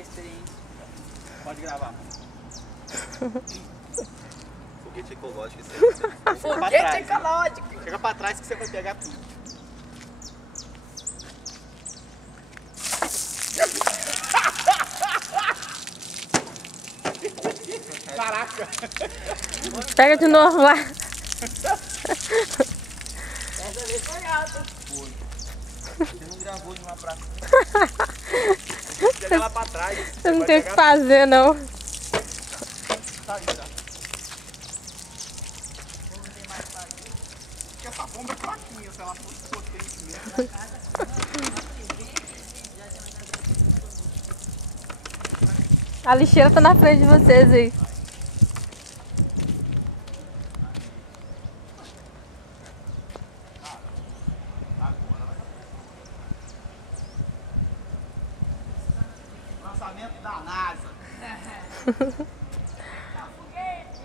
com a experiência. Pode gravar. Foguete ecológico, isso aí. Foguete ecológico. Chega pra trás que você vai pegar tudo. Caraca. Pega de novo lá. Dessa vez foi alta. Foi. Você não gravou de uma pra cima. Pega lá pra trás. Você não tem o que fazer, não. Tá aí, tá. Não tem mais pra ir. Porque essa bomba é fraquinha, se ela fosse potente mesmo. A lixeira tá na frente de vocês aí. Lançamento da NASA. Foguete!